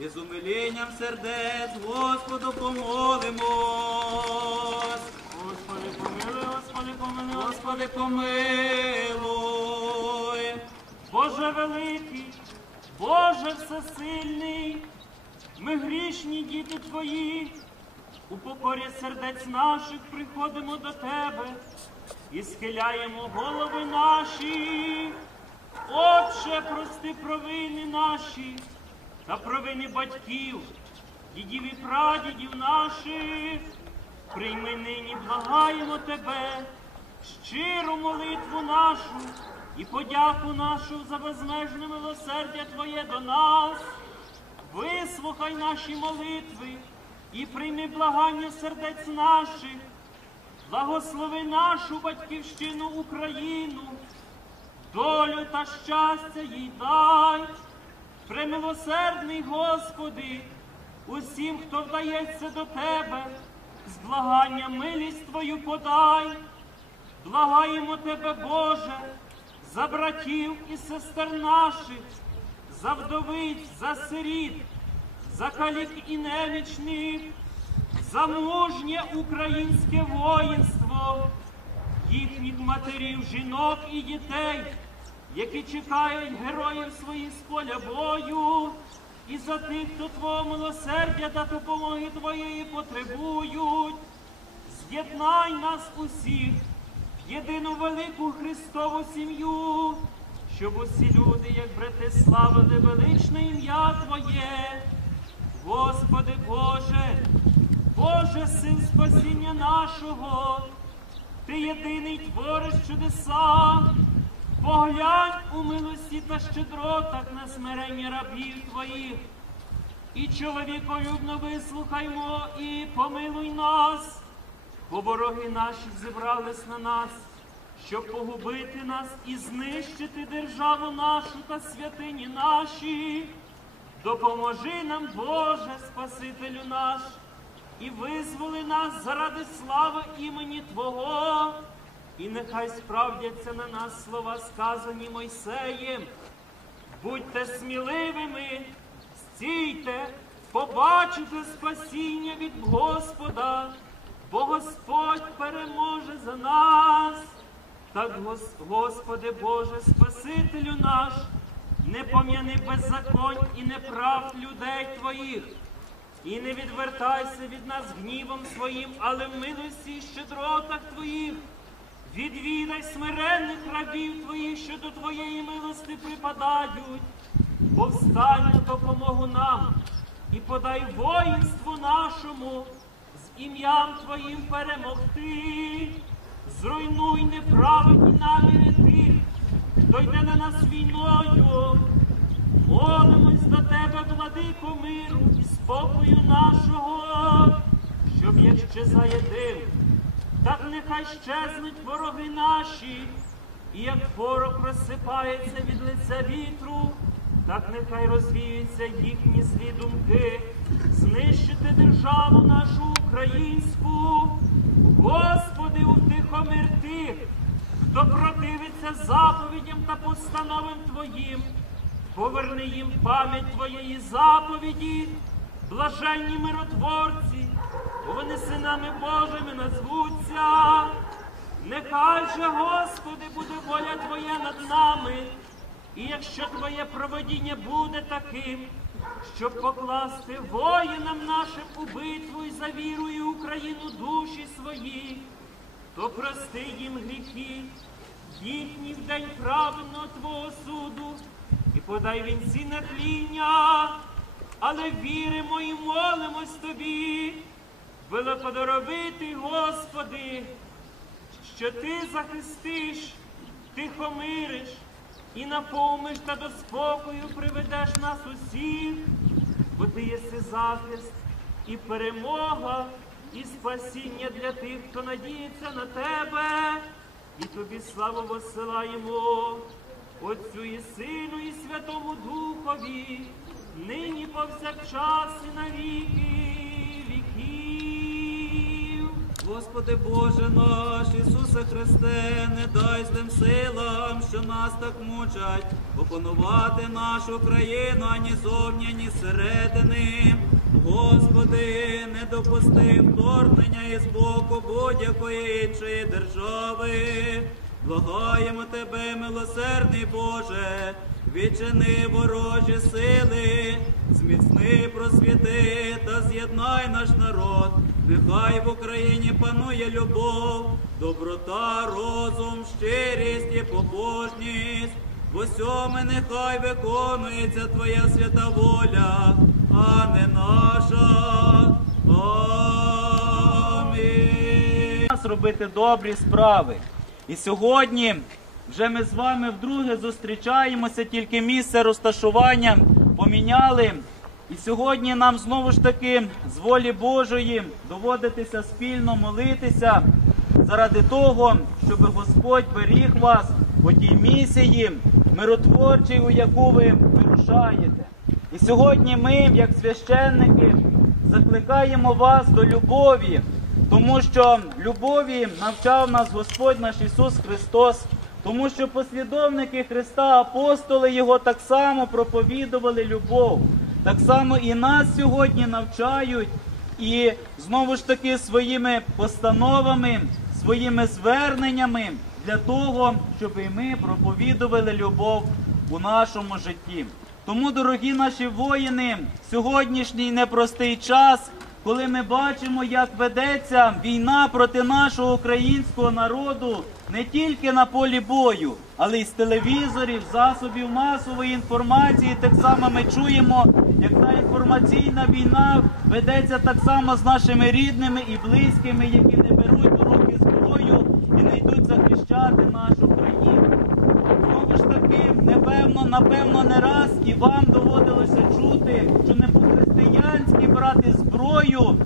і з умиленням сердець Господу помолимось. Господи, помилуй, Господи, помилуй, Господи, помилуй. Боже великий, Боже всесильний, ми грішні діти Твої, у покорі сердець наших приходимо до Тебе і схиляємо голови наші. Отче, прости провини наші та провини батьків, дідів і прадідів наших. Прийми нині, благаємо Тебе, щиру молитву нашу і подяку нашу за безмежне милосердя Твоє до нас. Вислухай наші молитви і прийми благання сердець наших. Благослови нашу батьківщину Україну, долю та щастя їй дай. Премилосердний Господи, усім, хто вдається до Тебе, з благання милість Твою подай. Благаємо Тебе, Боже, за братів і сестер наших, за вдовиць, за сиріт, за калік і немічних, за мужнє українське воїнство, їхніх матерів, жінок і дітей, які чекають героїв своїх з поля бою, і за тих, хто Твого милосердя та допомоги Твоєї потребують. З'єднай нас усіх в єдину велику Христову сім'ю, щоб усі люди, як брати, славили величне ім'я Твоє. Господи Боже, Боже сил спасіння нашого, Ти єдиний твориш чудеса, поглянь у милості та щедротах на смирення рабів Твоїх. І чоловіколюбно вислухаймо і помилуй нас, бо вороги наші зібрались на нас, щоб погубити нас і знищити державу нашу та святині наші. Допоможи нам, Боже, Спасителю наш, і визволи нас заради слави імені Твого, і нехай справдяться на нас слова, сказані Мойсеєм. Будьте сміливими, стійте, побачите спасіння від Господа, бо Господь переможе за нас. Так, Господи Боже, Спасителю наш, не пом'яни беззаконь і неправд людей Твоїх, і не відвертайся від нас гнівом своїм, але в милості і щедротах Твоїх. Відвідай смиренних рабів Твоїх, що до Твоєї милости припадають. Повстань на допомогу нам і подай воїнству нашому з ім'ям Твоїм перемогти. Зруйнуй неправедні наміри тих, хто йде на нас війною. Молимось до Тебе, владико миру і спокою нашого, щоб як щезає дим, так нехай щезнуть вороги наші, і як порох розсипається від лиця вітру, так нехай розвіються їхні злі думки, знищити державу нашу українську. Господи, утихомир тих, хто противиться заповідям та постановам Твоїм, поверни їм пам'ять Твоєї заповіді, блаженні миротворці, вони синами Божими назвуться. Нехай же, Господи, буде воля Твоя над нами, і якщо Твоє проведіння буде таким, щоб покласти воїнам нашим у битву і за вірою Україну душі свої, то прости їм гріхи, їхні в день праведного Твого суду, і подай вінці на тління, але віримо і молимось Тобі, великодоровитий Господи, що Ти захистиш, тихомириш і наповниш та до спокою приведеш нас усіх, бо ти єси захист і перемога, і спасіння для тих, хто надіється на тебе, і тобі славу посилаємо, Отцю і Сину, і Святому Духові, нині повсякчас і на Господи Боже наш, Ісусе Христе, не дай злим силам, що нас так мучать, опанувати нашу країну ані зовні, ані зсередини. Господи, не допусти вторгнення із боку будь-якої іншої держави. Благаємо Тебе, милосердний Боже, відчини ворожі сили, зміцни просвіти та з'єднай наш народ. Нехай в Україні панує любов, доброта, розум, щирість і побожність. В усьому нехай виконується Твоя свята воля, а не наша. Амінь. робити добрі справи. І сьогодні вже ми з вами вдруге зустрічаємося, тільки місце розташування поміняли. І сьогодні нам знову ж таки з волі Божої доводитися спільно молитися заради того, щоб Господь беріг вас у тій місії миротворчій, у яку ви вирушаєте. І сьогодні ми, як священники, закликаємо вас до любові, тому що любові навчав нас Господь наш Ісус Христос, тому що послідовники Христа, апостоли Його так само проповідували любов. Так само і нас сьогодні навчають, і знову ж таки своїми постановами, своїми зверненнями для того, щоб і ми проповідували любов у нашому житті. Тому, дорогі наші воїни, сьогоднішній непростий час, коли ми бачимо, як ведеться війна проти нашого українського народу не тільки на полі бою, але й з телевізорів, засобів масової інформації. Так само ми чуємо, як та інформаційна війна ведеться так само з нашими рідними і близькими, які не беруть до зброю і не йдуть захищати нашу країну. Напевно, напевно, не раз і вам доводилося чути, що не по-християнськи брати зброю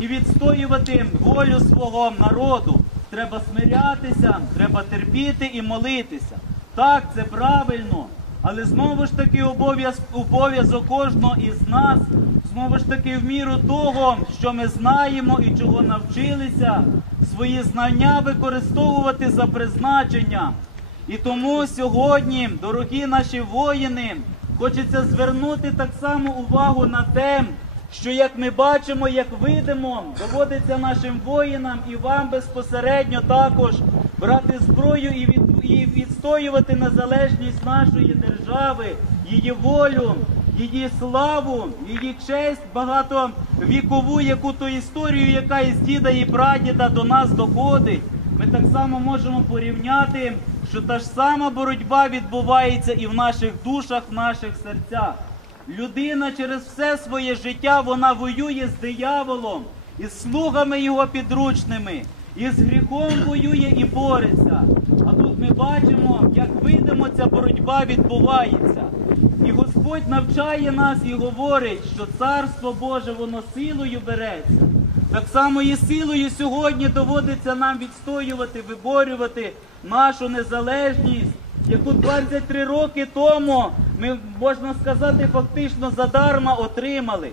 і відстоювати волю свого народу. Треба смирятися, треба терпіти і молитися. Так, це правильно. Але знову ж таки обов'язок кожного із нас, знову ж таки, в міру того, що ми знаємо і чого навчилися, свої знання використовувати за призначенням. І тому сьогодні, дорогі наші воїни, хочеться звернути так само увагу на те, що як ми бачимо, як видимо, доводиться нашим воїнам і вам безпосередньо також брати зброю і, від, і відстоювати незалежність нашої держави, її волю, її славу, її честь, багатовікову, яку ту історію, яка із діда і прадіда до нас доходить. Ми так само можемо порівняти, що та ж сама боротьба відбувається і в наших душах, в наших серцях. Людина через все своє життя вона воює з дияволом, із слугами його підручними, і з гріхом воює і бореться. А тут ми бачимо, як видимо, ця боротьба відбувається. І Господь навчає нас і говорить, що Царство Боже, воно силою береться. Так само і силою сьогодні доводиться нам відстоювати, виборювати нашу незалежність, яку 23 роки тому ми, можна сказати, фактично задарма отримали.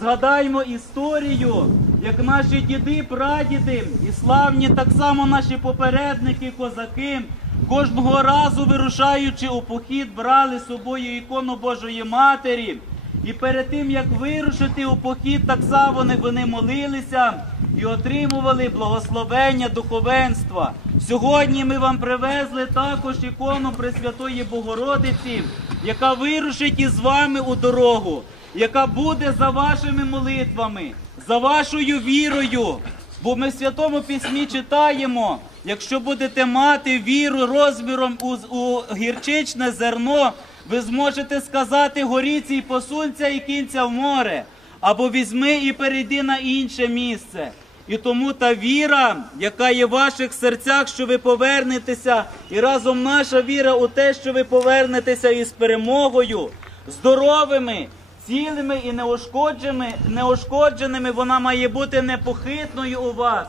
Згадаймо історію, як наші діди, прадіди і славні так само наші попередники, козаки, кожного разу вирушаючи у похід, брали з собою ікону Божої Матері. І перед тим, як вирушити у похід, так само вони, молилися і отримували благословення духовенства. Сьогодні ми вам привезли також ікону Пресвятої Богородиці, яка вирушить із вами у дорогу, яка буде за вашими молитвами, за вашою вірою. Бо ми в Святому Письмі читаємо, якщо будете мати віру розміром у, у гірчичне зерно, ви зможете сказати горіться і посунься і кінця в море, або візьми і перейди на інше місце. І тому та віра, яка є в ваших серцях, що ви повернетеся, і разом наша віра у те, що ви повернетеся із перемогою, здоровими, цілими і неушкодженими, неушкодженими, вона має бути непохитною у вас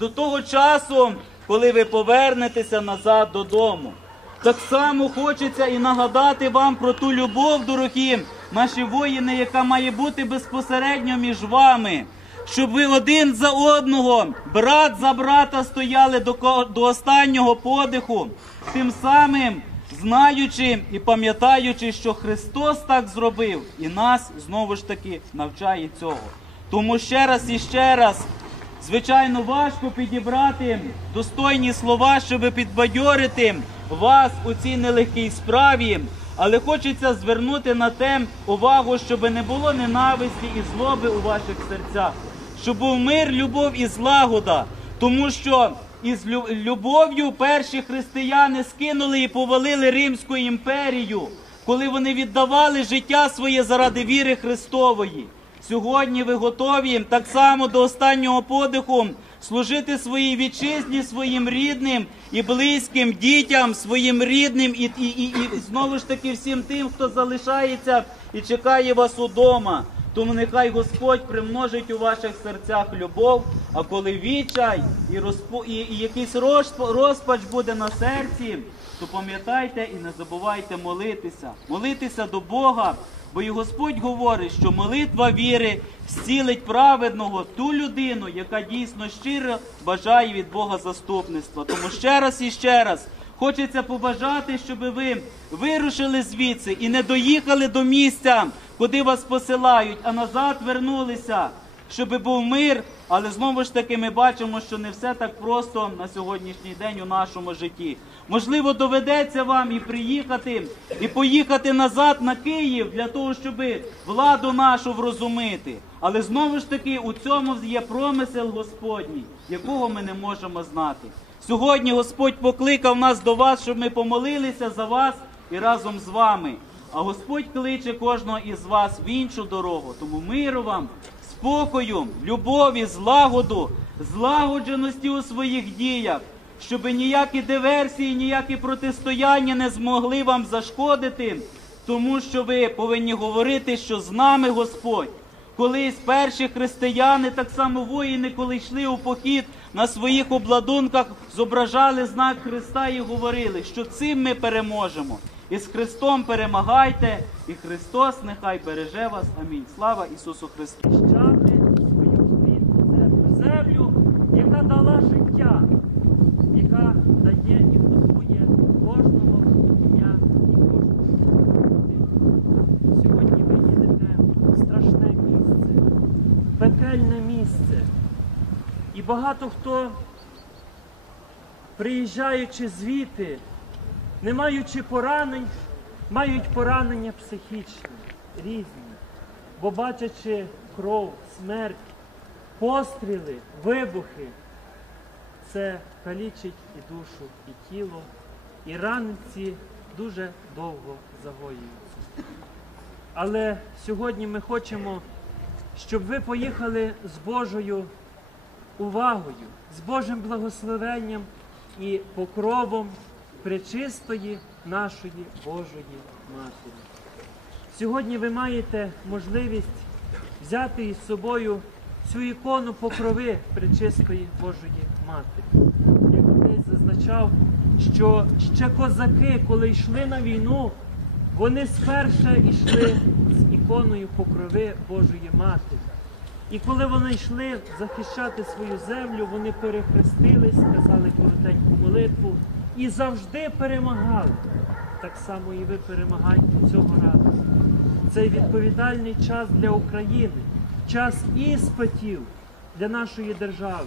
до того часу, коли ви повернетеся назад додому. Так само хочеться і нагадати вам про ту любов, дорогі наші воїни, яка має бути безпосередньо між вами. щоб ви один за одного, брат за брата стояли до, до останнього подиху, тим самим знаючи і пам'ятаючи, що Христос так зробив, і нас знову ж таки навчає цього. Тому ще раз і ще раз Звичайно, важко підібрати достойні слова, щоб підбадьорити вас у цій нелегкій справі, але хочеться звернути на те увагу, щоб не було ненависті і злоби у ваших серцях, щоб був мир, любов і злагода, тому що із любов'ю перші християни скинули і повалили Римську імперію, коли вони віддавали життя своє заради віри Христової. Сьогодні ви готові так само до останнього подиху служити своїй вітчизні, своїм рідним і близьким дітям, своїм рідним і, і, і, і знову ж таки всім тим, хто залишається і чекає вас удома. Тому нехай Господь примножить у ваших серцях любов, а коли відчай і, розпо, і, і якийсь розп- розпач буде на серці, то пам'ятайте і не забувайте молитися, молитися до Бога. Бо і Господь говорить, що молитва віри зцілить праведного ту людину, яка дійсно щиро бажає від Бога заступництва. Тому ще раз і ще раз хочеться побажати, щоб ви вирушили звідси і не доїхали до місця, куди вас посилають, а назад вернулися, щоб був мир. Але знову ж таки ми бачимо, що не все так просто на сьогоднішній день у нашому житті. Можливо, доведеться вам і приїхати, і поїхати назад на Київ для того, щоб владу нашу врозумити. Але знову ж таки у цьому є промисел Господній, якого ми не можемо знати. Сьогодні Господь покликав нас до вас, щоб ми помолилися за вас і разом з вами. А Господь кличе кожного із вас в іншу дорогу. Тому миру вам, спокою, любові, злагоду, злагодженості у своїх діях, щоб ніякі диверсії, ніякі протистояння не змогли вам зашкодити, тому що ви повинні говорити, що з нами Господь. Колись перші християни, так само воїни, коли йшли у похід на своїх обладунках, зображали знак Христа і говорили, що цим ми переможемо. І з Христом перемагайте, і Христос нехай береже вас. Амінь. Слава Ісусу Христу! Захищати свою землю. Яка дала життя, яка дає і годує кожного дня і кожного людину. Сьогодні ви їдете в страшне місце, пекельне місце. І багато хто, приїжджаючи звідти, не маючи поранень, мають поранення психічні, різні бо бачачи кров, смерть, постріли, вибухи, це калічить і душу, і тіло, і рани ці дуже довго загоюються. Але сьогодні ми хочемо, щоб ви поїхали з Божою увагою, з Божим благословенням і покровом пречистої нашої Божої Матері. Сьогодні ви маєте можливість взяти із собою цю ікону покрови Пречистої Божої Матері. Як десь зазначав, що ще козаки, коли йшли на війну, вони сперше йшли з іконою покрови Божої Матері. І коли вони йшли захищати свою землю, вони перехрестились, сказали коротеньку молитву і завжди перемагали. Так само і ви перемагайте цього разу. Цей відповідальний час для України, час іспитів для нашої держави.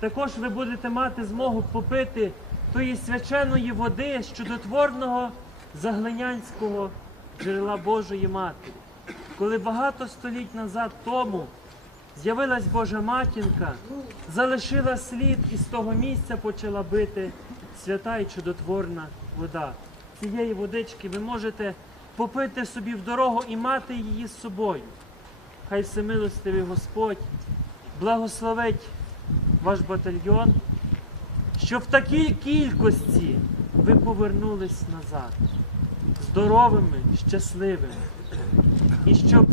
Також ви будете мати змогу попити тої свяченої води з чудотворного заглинянського джерела Божої Матері. Коли багато століть назад тому з'явилась Божа матінка, залишила слід і з того місця почала бити свята і чудотворна вода. Цієї водички ви можете попити собі в дорогу і мати її з собою. Хай всемилостивий Господь благословить ваш батальйон, щоб в такій кількості ви повернулись назад здоровими, щасливими. І щоб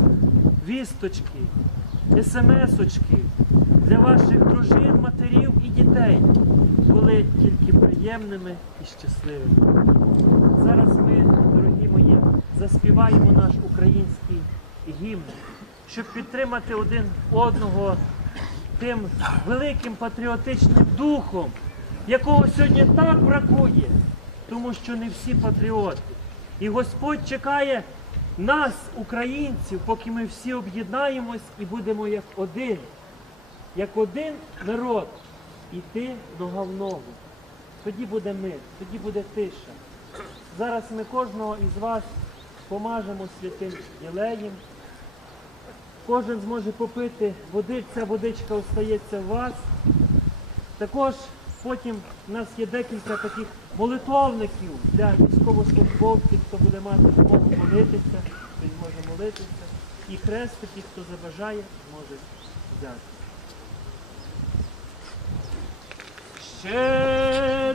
вісточки, смс-очки для ваших дружин, матерів дітей були тільки приємними і щасливими. Зараз ми, дорогі мої, заспіваємо наш український гімн, щоб підтримати один одного тим великим патріотичним духом, якого сьогодні так бракує, тому що не всі патріоти. І Господь чекає нас, українців, поки ми всі об'єднаємось і будемо як один, як один народ, іти нога в ногу. Тоді буде мир, тоді буде тиша. Зараз ми кожного із вас помажемо святим єлеєм. Кожен зможе попити води, ця водичка остається в вас. Також потім у нас є декілька таких молитовників для військовослужбовців, хто буде мати змогу молитися, він зможе молитися. І хрестики, хто забажає, зможе взяти. Ще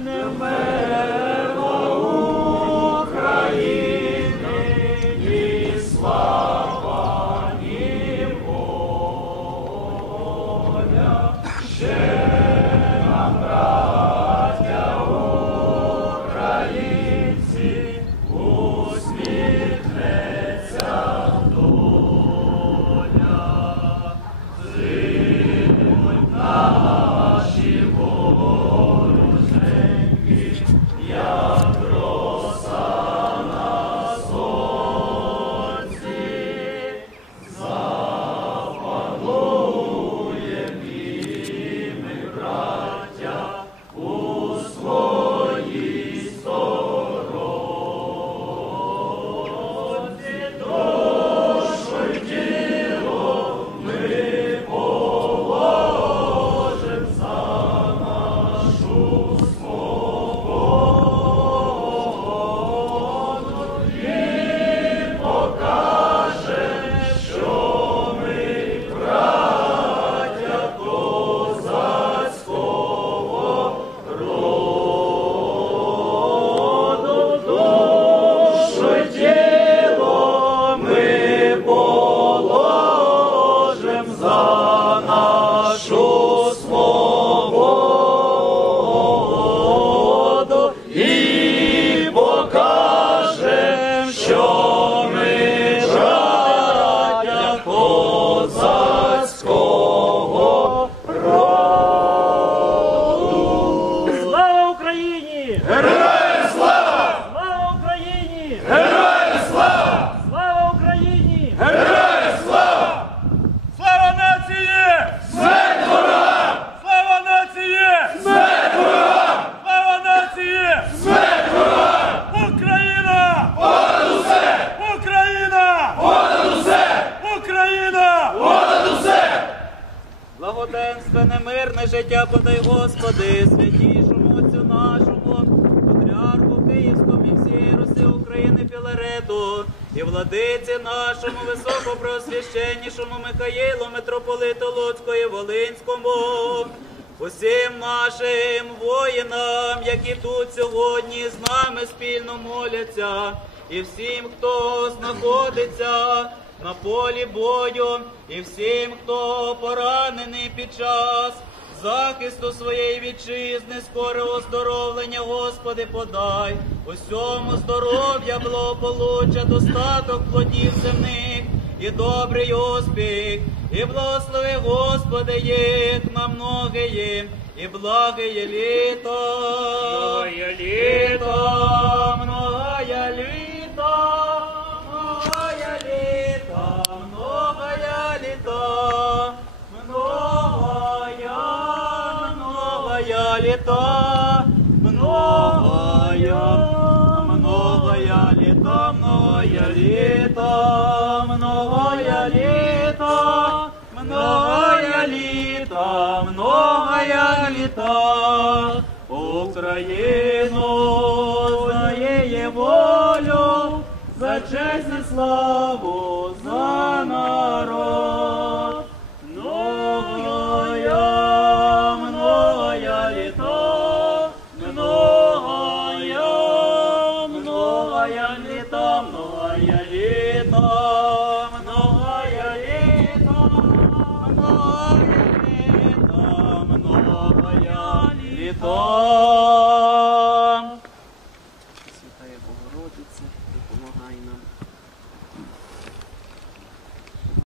Філарету, і владиці нашому високопросвященнішому Михаїлу, митрополиту Луцького і Волинському, усім нашим воїнам, які тут сьогодні з нами спільно моляться, і всім, хто знаходиться на полі бою, і всім, хто поранений під час захисту своєї вітчизни, скорого оздоровлення, Господи, подай, усьому здоров'я, благополуччя, достаток плодів земних і добрий успіх, і благослови, Господи, їх на многие, і благає літо, многое літо, многое літо, многое літо, многое літо, многое літо, многое, многое літо, многое літо, многое літо, многое літо, многое літо, Україну знає волю, за честь і славу,